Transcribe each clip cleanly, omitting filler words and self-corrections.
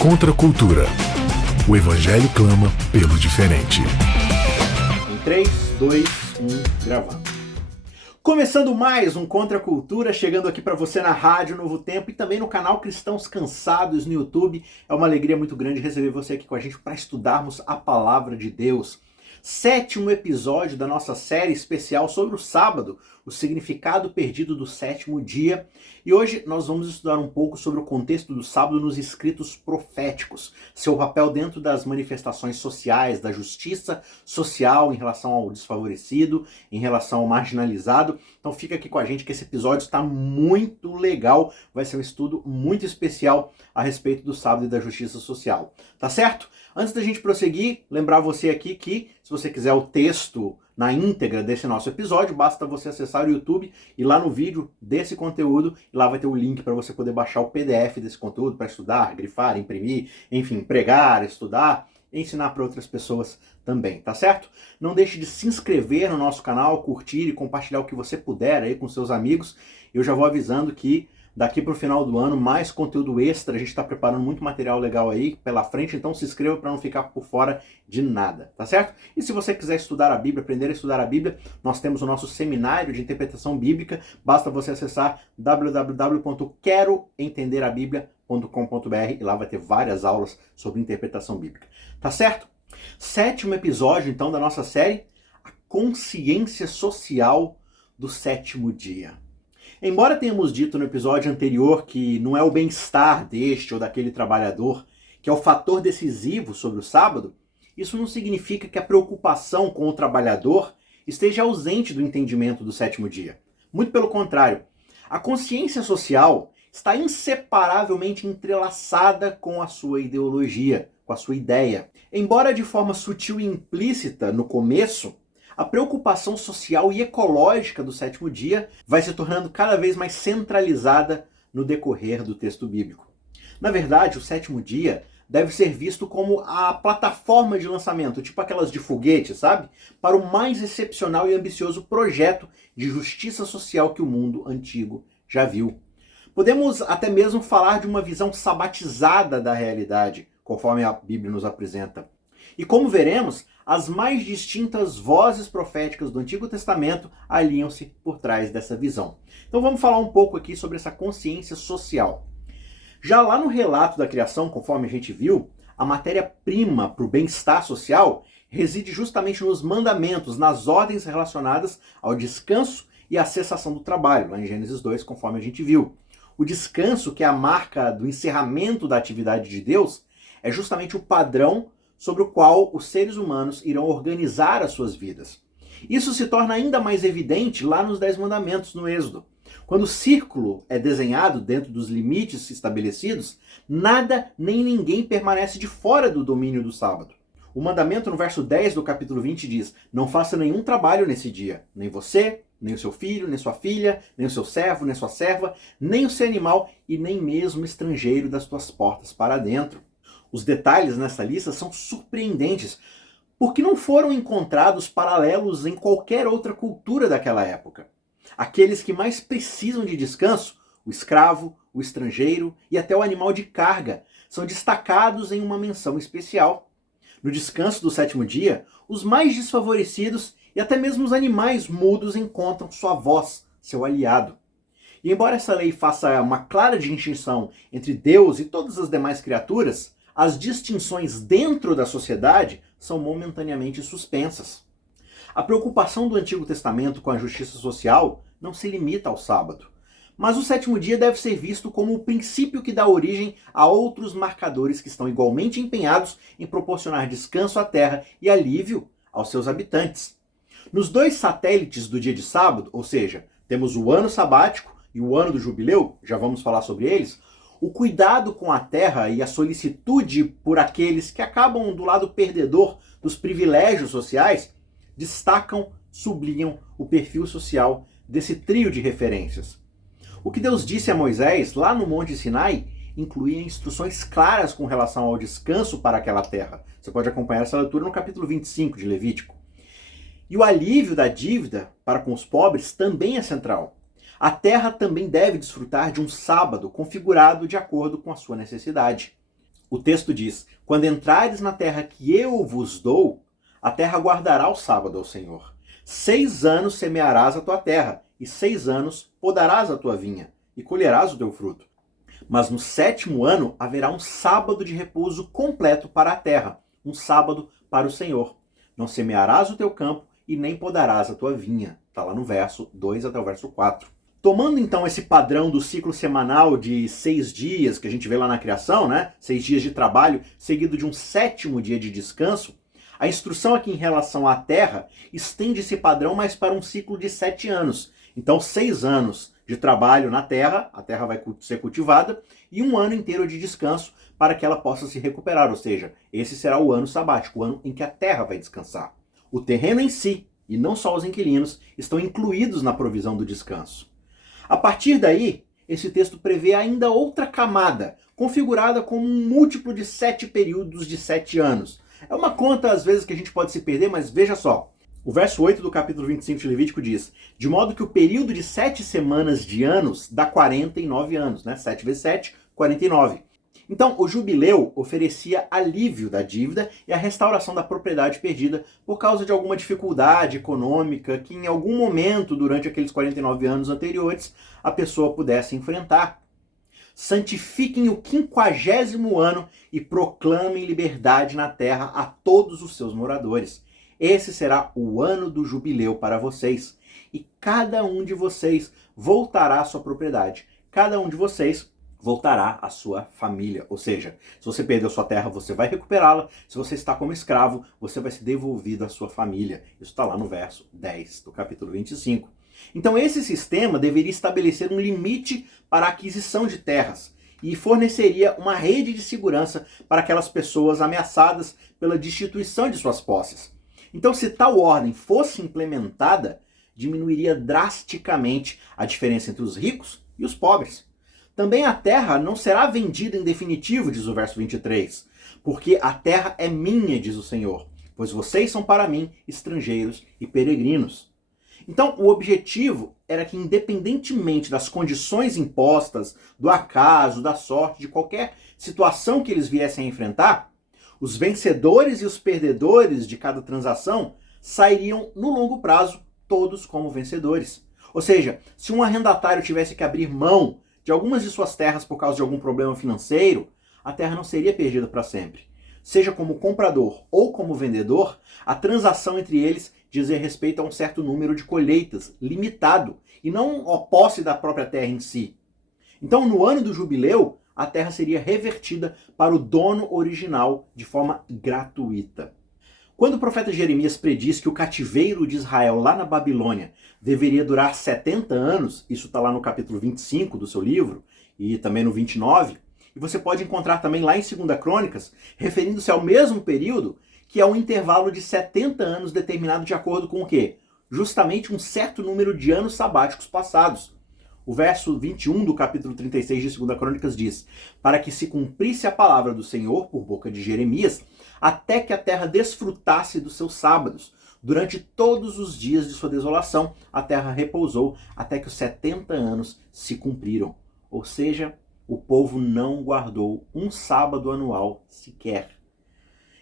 Contra a cultura. O Evangelho clama pelo diferente. Em 3, 2, 1, gravando. Começando mais um Contra a Cultura, chegando aqui para você na Rádio Novo Tempo e também no canal Cristãos Cansados no YouTube. É uma alegria muito grande receber você aqui com a gente para estudarmos a Palavra de Deus. 7º episódio da nossa série especial sobre o sábado, o significado perdido do 7º dia. E hoje nós vamos estudar um pouco sobre o contexto do sábado nos escritos proféticos, seu papel dentro das manifestações sociais, da justiça social em relação ao desfavorecido, em relação ao marginalizado. Então fica aqui com a gente que esse episódio está muito legal, vai ser um estudo muito especial a respeito do sábado e da justiça social. Tá certo? Antes da gente prosseguir, lembrar você aqui que se você quiser o texto na íntegra desse nosso episódio, basta você acessar o YouTube e lá no vídeo desse conteúdo, e lá vai ter o link para você poder baixar o PDF desse conteúdo para estudar, grifar, imprimir, enfim, pregar, estudar, ensinar para outras pessoas também, tá certo? Não deixe de se inscrever no nosso canal, curtir e compartilhar o que você puder aí com seus amigos. Eu já vou avisando que daqui para o final do ano, mais conteúdo extra, a gente está preparando muito material legal aí pela frente, então se inscreva para não ficar por fora de nada, tá certo? E se você quiser estudar a Bíblia, aprender a estudar a Bíblia, nós temos o nosso seminário de interpretação bíblica, basta você acessar www.queroentenderabiblia.com.br e lá vai ter várias aulas sobre interpretação bíblica, tá certo? 7º episódio, então, da nossa série, a consciência social do 7º dia. Embora tenhamos dito no episódio anterior que não é o bem-estar deste ou daquele trabalhador que é o fator decisivo sobre o sábado, isso não significa que a preocupação com o trabalhador esteja ausente do entendimento do 7º dia. Muito pelo contrário, a consciência social está inseparavelmente entrelaçada com a sua ideologia, com a sua ideia. Embora de forma sutil e implícita no começo, a preocupação social e ecológica do 7º dia vai se tornando cada vez mais centralizada no decorrer do texto bíblico. Na verdade, o 7º dia deve ser visto como a plataforma de lançamento, tipo aquelas de foguete, sabe? Para o mais excepcional e ambicioso projeto de justiça social que o mundo antigo já viu. Podemos até mesmo falar de uma visão sabatizada da realidade, conforme a Bíblia nos apresenta. E como veremos, as mais distintas vozes proféticas do Antigo Testamento alinham-se por trás dessa visão. Então vamos falar um pouco aqui sobre essa consciência social. Já lá no relato da criação, conforme a gente viu, a matéria-prima para o bem-estar social reside justamente nos mandamentos, nas ordens relacionadas ao descanso e à cessação do trabalho, lá em Gênesis 2, conforme a gente viu. O descanso, que é a marca do encerramento da atividade de Deus, é justamente o padrão sobre o qual os seres humanos irão organizar as suas vidas. Isso se torna ainda mais evidente lá nos 10 mandamentos, no Êxodo. Quando o círculo é desenhado dentro dos limites estabelecidos, nada nem ninguém permanece de fora do domínio do sábado. O mandamento no verso 10 do capítulo 20 diz: não faça nenhum trabalho nesse dia, nem você, nem o seu filho, nem sua filha, nem o seu servo, nem sua serva, nem o seu animal e nem mesmo estrangeiro das tuas portas para dentro. Os detalhes nessa lista são surpreendentes, porque não foram encontrados paralelos em qualquer outra cultura daquela época. Aqueles que mais precisam de descanso, o escravo, o estrangeiro e até o animal de carga, são destacados em uma menção especial. No descanso do 7º dia, os mais desfavorecidos e até mesmo os animais mudos encontram sua voz, seu aliado. E embora essa lei faça uma clara distinção entre Deus e todas as demais criaturas, as distinções dentro da sociedade são momentaneamente suspensas. A preocupação do Antigo Testamento com a justiça social não se limita ao sábado, mas o 7º dia deve ser visto como o princípio que dá origem a outros marcadores que estão igualmente empenhados em proporcionar descanso à terra e alívio aos seus habitantes. Nos 2 satélites do dia de sábado, ou seja, temos o ano sabático e o ano do jubileu, já vamos falar sobre eles, o cuidado com a terra e a solicitude por aqueles que acabam do lado perdedor dos privilégios sociais destacam, sublinham o perfil social desse trio de referências. O que Deus disse a Moisés lá no Monte Sinai incluía instruções claras com relação ao descanso para aquela terra. Você pode acompanhar essa leitura no capítulo 25 de Levítico. E o alívio da dívida para com os pobres também é central. A terra também deve desfrutar de um sábado configurado de acordo com a sua necessidade. O texto diz: quando entrares na terra que eu vos dou, a terra guardará o sábado ao Senhor. 6 anos semearás a tua terra, e 6 anos podarás a tua vinha, e colherás o teu fruto. Mas no 7º ano haverá um sábado de repouso completo para a terra, um sábado para o Senhor. Não semearás o teu campo e nem podarás a tua vinha. Está lá no verso 2 até o verso 4. Tomando então esse padrão do ciclo semanal de 6 dias, que a gente vê lá na criação, né? 6 dias de trabalho, seguido de um 7º dia de descanso, a instrução aqui em relação à terra estende esse padrão mais para um ciclo de 7 anos. Então 6 anos de trabalho na terra, a terra vai ser cultivada, e um ano inteiro de descanso para que ela possa se recuperar, ou seja, esse será o ano sabático, o ano em que a terra vai descansar. O terreno em si, e não só os inquilinos, estão incluídos na provisão do descanso. A partir daí, esse texto prevê ainda outra camada, configurada como um múltiplo de 7 períodos de 7 anos. É uma conta, às vezes, que a gente pode se perder, mas veja só. O verso 8 do capítulo 25 de Levítico diz: de modo que o período de 7 semanas de anos dá 49 anos, né? 7 vezes 7, 49. Então, o jubileu oferecia alívio da dívida e a restauração da propriedade perdida por causa de alguma dificuldade econômica que em algum momento, durante aqueles 49 anos anteriores, a pessoa pudesse enfrentar. Santifiquem o 50º ano e proclamem liberdade na terra a todos os seus moradores. Esse será o ano do jubileu para vocês. E cada um de vocês voltará à sua propriedade. Cada um de vocês voltará à sua família. Ou seja, se você perdeu sua terra, você vai recuperá-la. Se você está como escravo, você vai ser devolvido à sua família. Isso está lá no verso 10 do capítulo 25. Então esse sistema deveria estabelecer um limite para a aquisição de terras e forneceria uma rede de segurança para aquelas pessoas ameaçadas pela destituição de suas posses. Então, se tal ordem fosse implementada, diminuiria drasticamente a diferença entre os ricos e os pobres. Também a terra não será vendida em definitivo, diz o verso 23, porque a terra é minha, diz o Senhor, pois vocês são para mim estrangeiros e peregrinos. Então, o objetivo era que, independentemente das condições impostas, do acaso, da sorte, de qualquer situação que eles viessem a enfrentar, os vencedores e os perdedores de cada transação sairiam, no longo prazo, todos como vencedores. Ou seja, se um arrendatário tivesse que abrir mão de algumas de suas terras por causa de algum problema financeiro, a terra não seria perdida para sempre. Seja como comprador ou como vendedor, a transação entre eles dizia respeito a um certo número de colheitas, limitado, e não a posse da própria terra em si. Então, no ano do jubileu, a terra seria revertida para o dono original de forma gratuita. Quando o profeta Jeremias prediz que o cativeiro de Israel lá na Babilônia deveria durar 70 anos, isso está lá no capítulo 25 do seu livro, e também no 29, e você pode encontrar também lá em 2 Crônicas, referindo-se ao mesmo período, que é um intervalo de 70 anos determinado de acordo com o quê? Justamente um certo número de anos sabáticos passados. O verso 21 do capítulo 36 de 2 Crônicas diz: para que se cumprisse a palavra do Senhor por boca de Jeremias, até que a terra desfrutasse dos seus sábados. Durante todos os dias de sua desolação, a terra repousou até que os 70 anos se cumpriram. Ou seja, o povo não guardou um sábado anual sequer.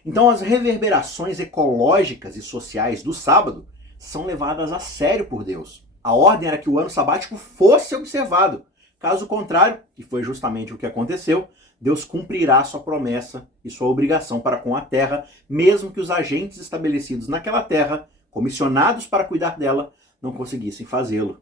Então as reverberações ecológicas e sociais do sábado são levadas a sério por Deus. A ordem era que o ano sabático fosse observado. Caso contrário, que foi justamente o que aconteceu, Deus cumprirá sua promessa e sua obrigação para com a terra, mesmo que os agentes estabelecidos naquela terra, comissionados para cuidar dela, não conseguissem fazê-lo.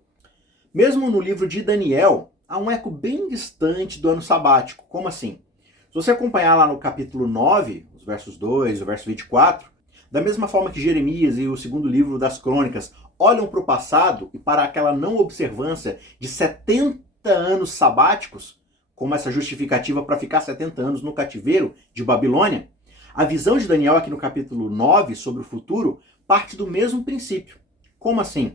Mesmo no livro de Daniel, há um eco bem distante do ano sabático. Como assim? Se você acompanhar lá no capítulo 9, os versos 2, o verso 24, da mesma forma que Jeremias e o segundo livro das Crônicas olham para o passado e para aquela não observância de 70 anos sabáticos, como essa justificativa para ficar 70 anos no cativeiro de Babilônia, a visão de Daniel aqui no capítulo 9 sobre o futuro parte do mesmo princípio. Como assim?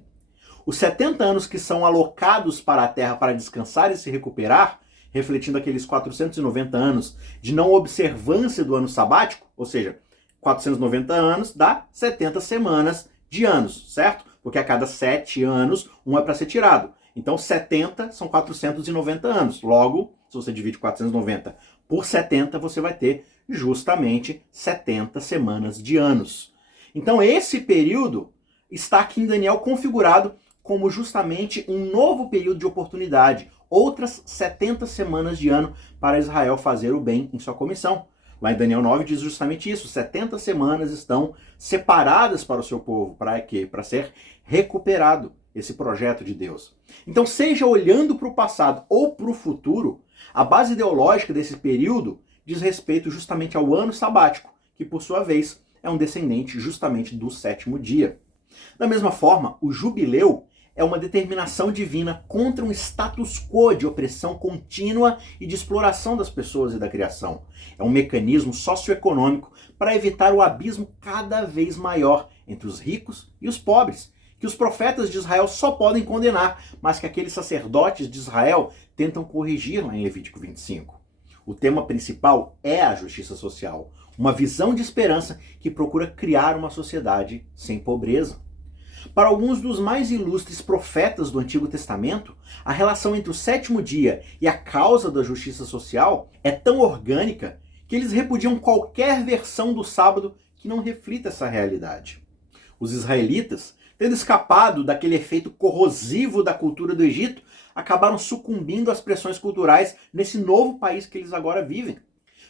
Os 70 anos que são alocados para a terra para descansar e se recuperar, refletindo aqueles 490 anos de não observância do ano sabático, ou seja, 490 anos dá 70 semanas de anos, certo? Porque a cada 7 anos, um é para ser tirado. Então 70 são 490 anos. Logo, se você divide 490 Por 70 você vai ter justamente 70 semanas de anos. Então esse período está aqui em Daniel configurado como justamente um novo período de oportunidade, outras 70 semanas de ano para Israel fazer o bem em sua comissão. Lá em Daniel 9 diz justamente isso, 70 semanas estão separadas para o seu povo, para quê? Para ser recuperado esse projeto de Deus. Então, seja olhando para o passado ou para o futuro, a base ideológica desse período diz respeito justamente ao ano sabático, que por sua vez é um descendente justamente do sétimo dia. Da mesma forma, o jubileu é uma determinação divina contra um status quo de opressão contínua e de exploração das pessoas e da criação. É um mecanismo socioeconômico para evitar o abismo cada vez maior entre os ricos e os pobres, que os profetas de Israel só podem condenar, mas que aqueles sacerdotes de Israel tentam corrigir lá em Levítico 25. O tema principal é a justiça social, uma visão de esperança que procura criar uma sociedade sem pobreza. Para alguns dos mais ilustres profetas do Antigo Testamento, a relação entre o sétimo dia e a causa da justiça social é tão orgânica que eles repudiam qualquer versão do sábado que não reflita essa realidade. Os israelitas, tendo escapado daquele efeito corrosivo da cultura do Egito, acabaram sucumbindo às pressões culturais nesse novo país que eles agora vivem.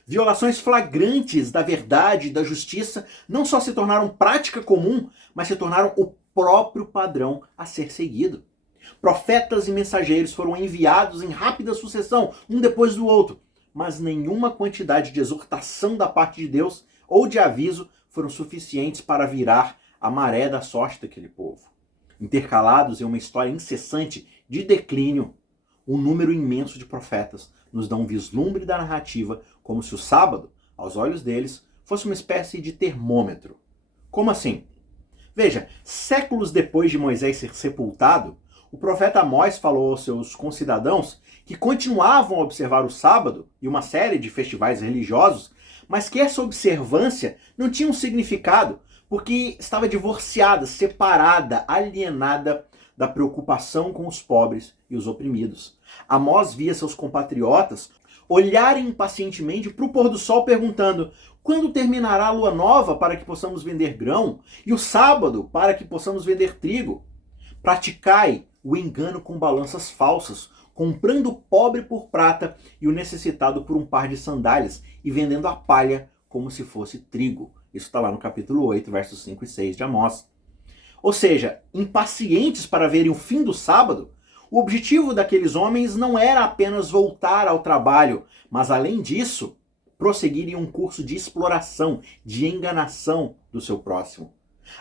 Violações flagrantes da verdade e da justiça não só se tornaram prática comum, mas se tornaram o próprio padrão a ser seguido. Profetas e mensageiros foram enviados em rápida sucessão, um depois do outro, mas nenhuma quantidade de exortação da parte de Deus ou de aviso foram suficientes para virar a maré da sorte daquele povo. Intercalados em uma história incessante de declínio, um número imenso de profetas nos dá um vislumbre da narrativa como se o sábado, aos olhos deles, fosse uma espécie de termômetro. Como assim? Veja, séculos depois de Moisés ser sepultado, o profeta Amós falou aos seus concidadãos que continuavam a observar o sábado e uma série de festivais religiosos, mas que essa observância não tinha um significado porque estava divorciada, separada, alienada da preocupação com os pobres e os oprimidos. Amós via seus compatriotas olharem impacientemente para o pôr do sol perguntando: quando terminará a lua nova para que possamos vender grão? E o sábado para que possamos vender trigo? Praticai o engano com balanças falsas, comprando o pobre por prata e o necessitado por um par de sandálias, e vendendo a palha como se fosse trigo. Isso está lá no capítulo 8, versos 5 e 6 de Amós. Ou seja, impacientes para verem o fim do sábado, o objetivo daqueles homens não era apenas voltar ao trabalho, mas além disso, prosseguirem um curso de exploração, de enganação do seu próximo.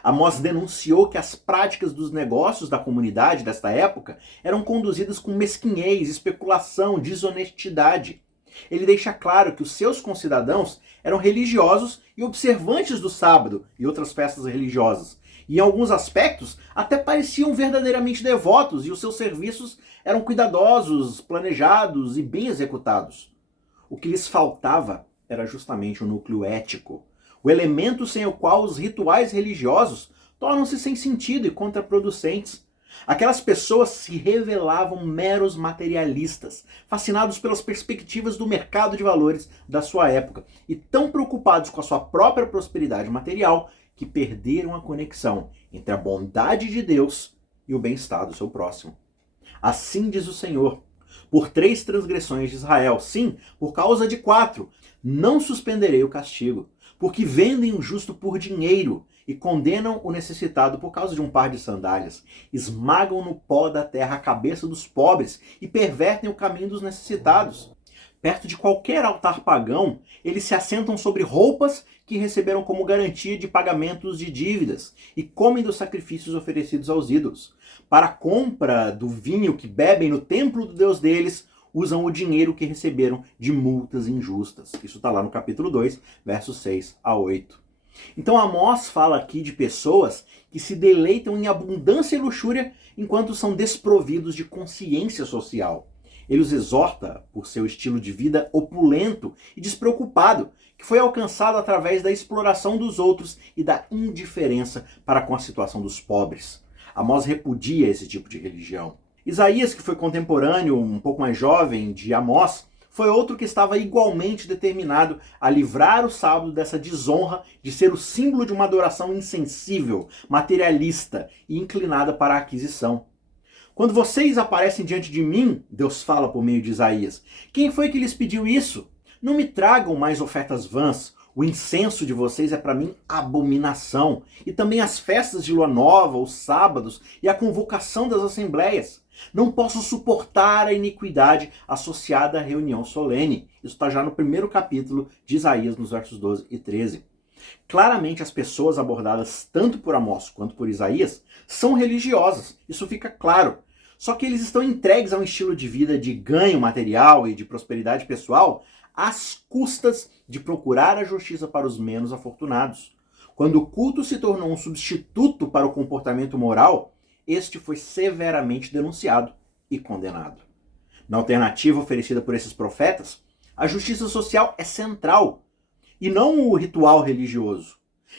Amós denunciou que as práticas dos negócios da comunidade desta época eram conduzidas com mesquinhez, especulação, desonestidade. Ele deixa claro que os seus concidadãos eram religiosos e observantes do sábado e outras festas religiosas. E em alguns aspectos até pareciam verdadeiramente devotos e os seus serviços eram cuidadosos, planejados e bem executados. O que lhes faltava era justamente o núcleo ético, o elemento sem o qual os rituais religiosos tornam-se sem sentido e contraproducentes. Aquelas pessoas se revelavam meros materialistas, fascinados pelas perspectivas do mercado de valores da sua época e tão preocupados com a sua própria prosperidade material que perderam a conexão entre a bondade de Deus e o bem-estar do seu próximo. Assim diz o Senhor: por 3 transgressões de Israel, sim, por causa de 4, não suspenderei o castigo, porque vendem o justo por dinheiro e condenam o necessitado por causa de um par de sandálias, esmagam no pó da terra a cabeça dos pobres e pervertem o caminho dos necessitados. Perto de qualquer altar pagão, eles se assentam sobre roupas que receberam como garantia de pagamentos de dívidas e comem dos sacrifícios oferecidos aos ídolos. Para a compra do vinho que bebem no templo do Deus deles, usam o dinheiro que receberam de multas injustas. Isso está lá no capítulo 2, versos 6 a 8. Então Amós fala aqui de pessoas que se deleitam em abundância e luxúria enquanto são desprovidos de consciência social. Ele os exorta por seu estilo de vida opulento e despreocupado, que foi alcançado através da exploração dos outros e da indiferença para com a situação dos pobres. Amós repudia esse tipo de religião. Isaías, que foi contemporâneo, um pouco mais jovem, de Amós, foi outro que estava igualmente determinado a livrar o sábado dessa desonra de ser o símbolo de uma adoração insensível, materialista e inclinada para a aquisição. Quando vocês aparecem diante de mim, Deus fala por meio de Isaías, quem foi que lhes pediu isso? Não me tragam mais ofertas vãs. O incenso de vocês é para mim abominação. E também as festas de lua nova, os sábados e a convocação das assembleias. Não posso suportar a iniquidade associada à reunião solene. Isso está já no primeiro capítulo de Isaías, nos versos 12 e 13. Claramente as pessoas abordadas tanto por Amós quanto por Isaías são religiosas. Isso fica claro. Só que eles estão entregues a um estilo de vida de ganho material e de prosperidade pessoal às custas de procurar a justiça para os menos afortunados. Quando o culto se tornou um substituto para o comportamento moral, este foi severamente denunciado e condenado. Na alternativa oferecida por esses profetas, a justiça social é central, e não o ritual religioso.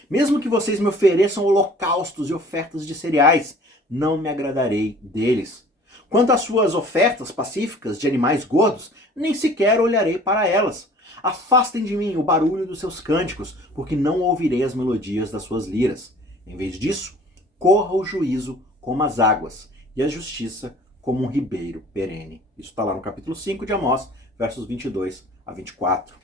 Mesmo que vocês me ofereçam holocaustos e ofertas de cereais, não me agradarei deles. Quanto às suas ofertas pacíficas de animais gordos, nem sequer olharei para elas. Afastem de mim o barulho dos seus cânticos, porque não ouvirei as melodias das suas liras. Em vez disso, corra o juízo como as águas, e a justiça como um ribeiro perene. Isso está lá no capítulo 5 de Amós, versos 22 a 24.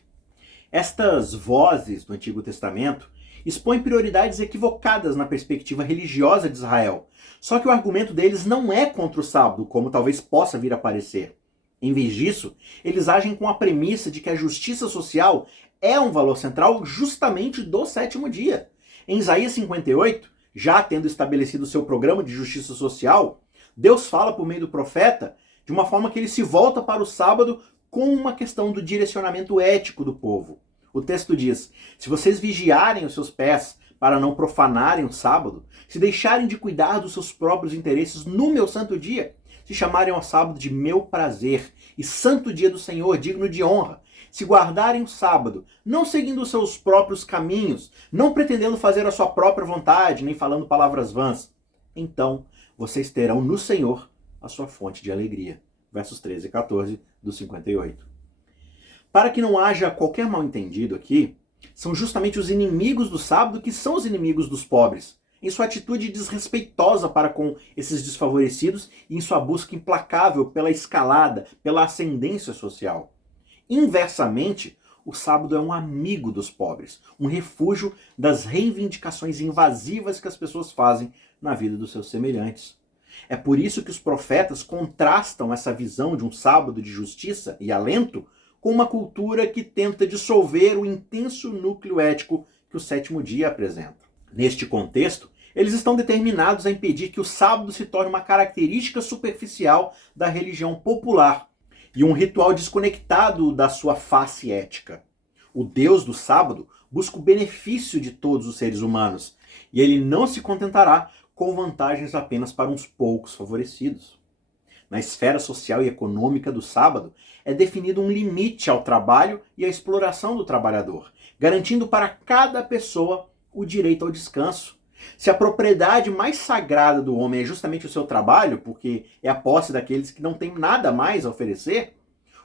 Estas vozes do Antigo Testamento expõem prioridades equivocadas na perspectiva religiosa de Israel. Só que o argumento deles não é contra o sábado, como talvez possa vir a parecer. Em vez disso, eles agem com a premissa de que a justiça social é um valor central justamente do sétimo dia. Em Isaías 58, já tendo estabelecido seu programa de justiça social, Deus fala por meio do profeta de uma forma que ele se volta para o sábado com uma questão do direcionamento ético do povo. O texto diz: se vocês vigiarem os seus pés para não profanarem o sábado, se deixarem de cuidar dos seus próprios interesses no meu santo dia, se chamarem ao sábado de meu prazer e santo dia do Senhor, digno de honra, se guardarem o sábado, não seguindo os seus próprios caminhos, não pretendendo fazer a sua própria vontade, nem falando palavras vãs, então vocês terão no Senhor a sua fonte de alegria. Versos 13 e 14 do 58. Para que não haja qualquer mal-entendido aqui, são justamente os inimigos do sábado que são os inimigos dos pobres, em sua atitude desrespeitosa para com esses desfavorecidos e em sua busca implacável pela escalada, pela ascendência social. Inversamente, o sábado é um amigo dos pobres, um refúgio das reivindicações invasivas que as pessoas fazem na vida dos seus semelhantes. É por isso que os profetas contrastam essa visão de um sábado de justiça e alento com uma cultura que tenta dissolver o intenso núcleo ético que o sétimo dia apresenta. Neste contexto, eles estão determinados a impedir que o sábado se torne uma característica superficial da religião popular e um ritual desconectado da sua face ética. O Deus do sábado busca o benefício de todos os seres humanos e ele não se contentará com vantagens apenas para uns poucos favorecidos. Na esfera social e econômica do sábado, é definido um limite ao trabalho e à exploração do trabalhador, garantindo para cada pessoa o direito ao descanso. Se a propriedade mais sagrada do homem é justamente o seu trabalho, porque é a posse daqueles que não têm nada mais a oferecer,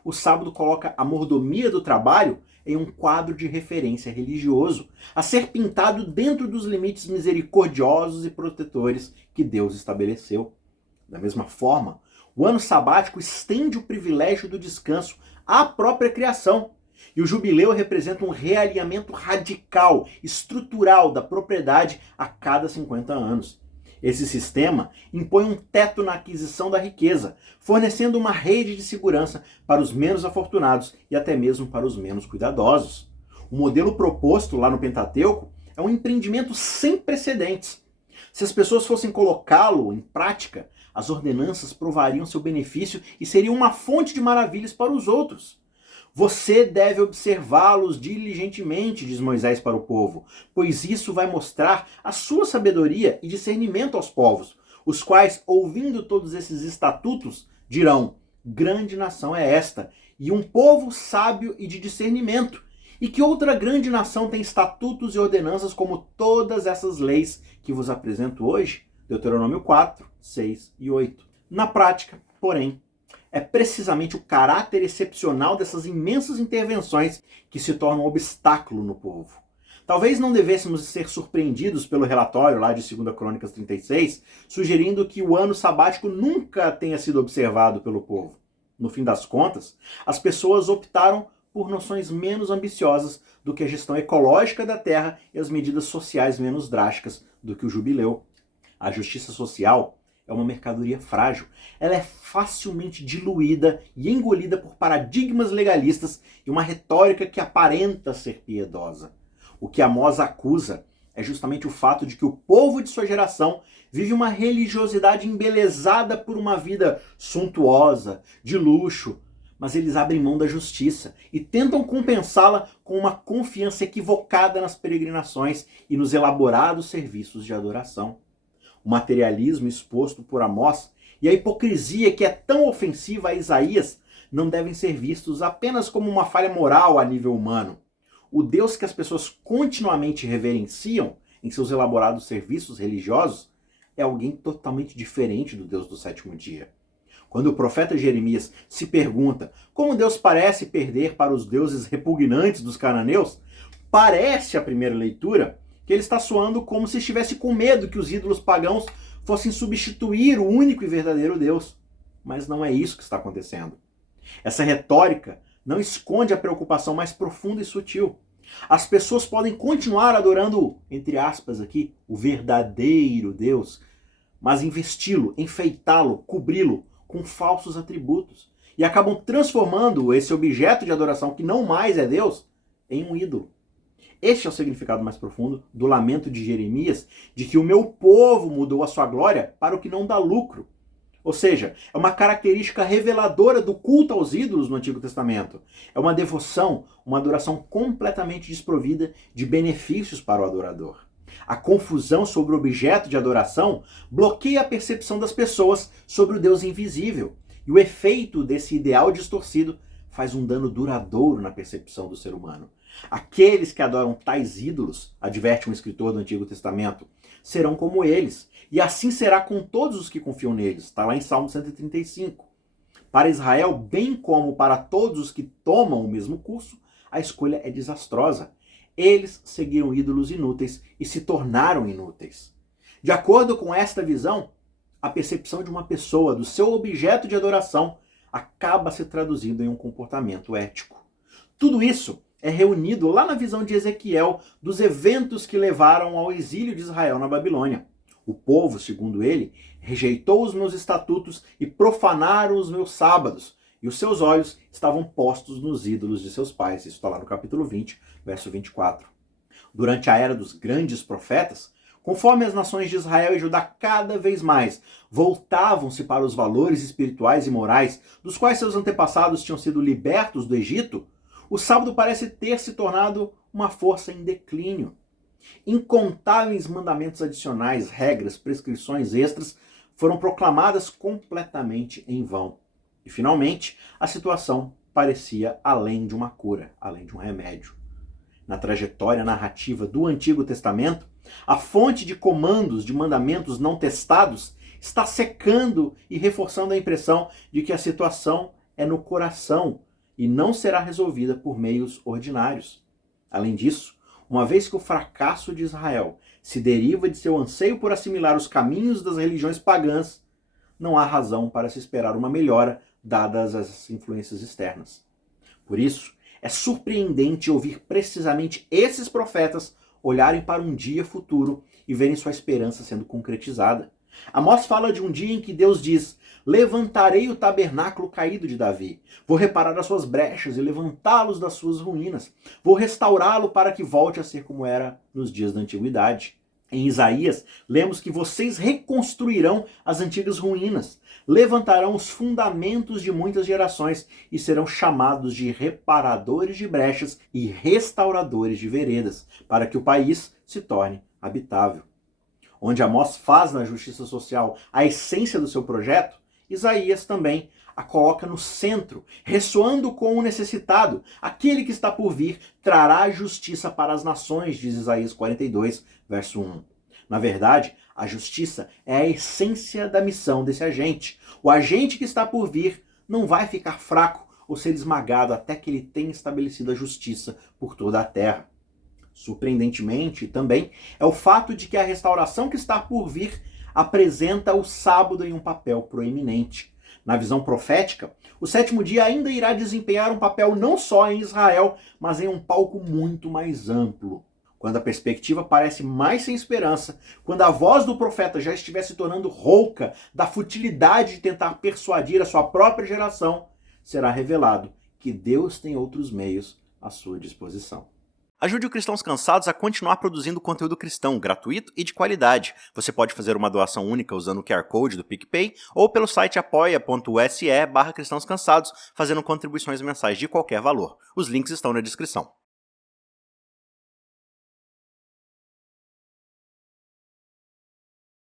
o sábado coloca a mordomia do trabalho em um quadro de referência religioso, a ser pintado dentro dos limites misericordiosos e protetores que Deus estabeleceu. Da mesma forma, o ano sabático estende o privilégio do descanso à própria criação, e o jubileu representa um realinhamento radical, estrutural da propriedade a cada 50 anos. Esse sistema impõe um teto na aquisição da riqueza, fornecendo uma rede de segurança para os menos afortunados e até mesmo para os menos cuidadosos. O modelo proposto lá no Pentateuco é um empreendimento sem precedentes. Se as pessoas fossem colocá-lo em prática, as ordenanças provariam seu benefício e seriam uma fonte de maravilhas para os outros. Você deve observá-los diligentemente, diz Moisés para o povo, pois isso vai mostrar a sua sabedoria e discernimento aos povos, os quais, ouvindo todos esses estatutos, dirão: grande nação é esta, e um povo sábio e de discernimento. E que outra grande nação tem estatutos e ordenanças como todas essas leis que vos apresento hoje? Deuteronômio 4, 6 e 8. Na prática, porém, é precisamente o caráter excepcional dessas imensas intervenções que se tornam um obstáculo no povo. Talvez não devêssemos ser surpreendidos pelo relatório lá de 2 Crônicas 36, sugerindo que o ano sabático nunca tenha sido observado pelo povo. No fim das contas, as pessoas optaram por noções menos ambiciosas do que a gestão ecológica da terra e as medidas sociais menos drásticas do que o jubileu. A justiça social é uma mercadoria frágil. Ela é facilmente diluída e engolida por paradigmas legalistas e uma retórica que aparenta ser piedosa. O que Amós acusa é justamente o fato de que o povo de sua geração vive uma religiosidade embelezada por uma vida suntuosa, de luxo, mas eles abrem mão da justiça e tentam compensá-la com uma confiança equivocada nas peregrinações e nos elaborados serviços de adoração. O materialismo exposto por Amós e a hipocrisia que é tão ofensiva a Isaías não devem ser vistos apenas como uma falha moral a nível humano. O Deus que as pessoas continuamente reverenciam em seus elaborados serviços religiosos é alguém totalmente diferente do Deus do sétimo dia. Quando o profeta Jeremias se pergunta como Deus parece perder para os deuses repugnantes dos cananeus, parece, à primeira leitura, que ele está soando como se estivesse com medo que os ídolos pagãos fossem substituir o único e verdadeiro Deus. Mas não é isso que está acontecendo. Essa retórica não esconde a preocupação mais profunda e sutil. As pessoas podem continuar adorando, entre aspas aqui, o verdadeiro Deus, mas investi-lo, enfeitá-lo, cobri-lo com falsos atributos. E acabam transformando esse objeto de adoração, que não mais é Deus, em um ídolo. Este é o significado mais profundo do lamento de Jeremias, de que o meu povo mudou a sua glória para o que não dá lucro. Ou seja, é uma característica reveladora do culto aos ídolos no Antigo Testamento. É uma devoção, uma adoração completamente desprovida de benefícios para o adorador. A confusão sobre o objeto de adoração bloqueia a percepção das pessoas sobre o Deus invisível. E o efeito desse ideal distorcido faz um dano duradouro na percepção do ser humano. Aqueles que adoram tais ídolos, adverte um escritor do Antigo Testamento, serão como eles. E assim será com todos os que confiam neles. Está lá em Salmo 135. Para Israel, bem como para todos os que tomam o mesmo curso, a escolha é desastrosa. Eles seguiram ídolos inúteis e se tornaram inúteis. De acordo com esta visão, a percepção de uma pessoa do seu objeto de adoração acaba se traduzindo em um comportamento ético. Tudo isso é reunido lá na visão de Ezequiel dos eventos que levaram ao exílio de Israel na Babilônia. O povo, segundo ele, rejeitou os meus estatutos e profanaram os meus sábados, e os seus olhos estavam postos nos ídolos de seus pais. Isso está lá no capítulo 20, verso 24. Durante a era dos grandes profetas, conforme as nações de Israel e Judá cada vez mais voltavam-se para os valores espirituais e morais dos quais seus antepassados tinham sido libertos do Egito, o sábado parece ter se tornado uma força em declínio. Incontáveis mandamentos adicionais, regras, prescrições extras foram proclamadas completamente em vão. E, finalmente, a situação parecia além de uma cura, além de um remédio. Na trajetória narrativa do Antigo Testamento, a fonte de comandos, de mandamentos não testados, está secando e reforçando a impressão de que a situação é no coração e não será resolvida por meios ordinários. Além disso, uma vez que o fracasso de Israel se deriva de seu anseio por assimilar os caminhos das religiões pagãs, não há razão para se esperar uma melhora dadas as influências externas. Por isso, é surpreendente ouvir precisamente esses profetas olharem para um dia futuro e verem sua esperança sendo concretizada. Amós fala de um dia em que Deus diz: levantarei o tabernáculo caído de Davi, vou reparar as suas brechas e levantá-los das suas ruínas, vou restaurá-lo para que volte a ser como era nos dias da antiguidade. Em Isaías, lemos que vocês reconstruirão as antigas ruínas, levantarão os fundamentos de muitas gerações e serão chamados de reparadores de brechas e restauradores de veredas, para que o país se torne habitável. Onde Amós faz na justiça social a essência do seu projeto, Isaías também a coloca no centro, ressoando com o necessitado. Aquele que está por vir trará justiça para as nações, diz Isaías 42, verso 1. Na verdade, a justiça é a essência da missão desse agente. O agente que está por vir não vai ficar fraco ou ser esmagado até que ele tenha estabelecido a justiça por toda a terra. Surpreendentemente, também, é o fato de que a restauração que está por vir apresenta o sábado em um papel proeminente. Na visão profética, o sétimo dia ainda irá desempenhar um papel não só em Israel, mas em um palco muito mais amplo. Quando a perspectiva parece mais sem esperança, quando a voz do profeta já estiver se tornando rouca da futilidade de tentar persuadir a sua própria geração, será revelado que Deus tem outros meios à sua disposição. Ajude o Cristãos Cansados a continuar produzindo conteúdo cristão, gratuito e de qualidade. Você pode fazer uma doação única usando o QR Code do PicPay ou pelo site apoia.se/cristãoscansados, fazendo contribuições mensais de qualquer valor. Os links estão na descrição.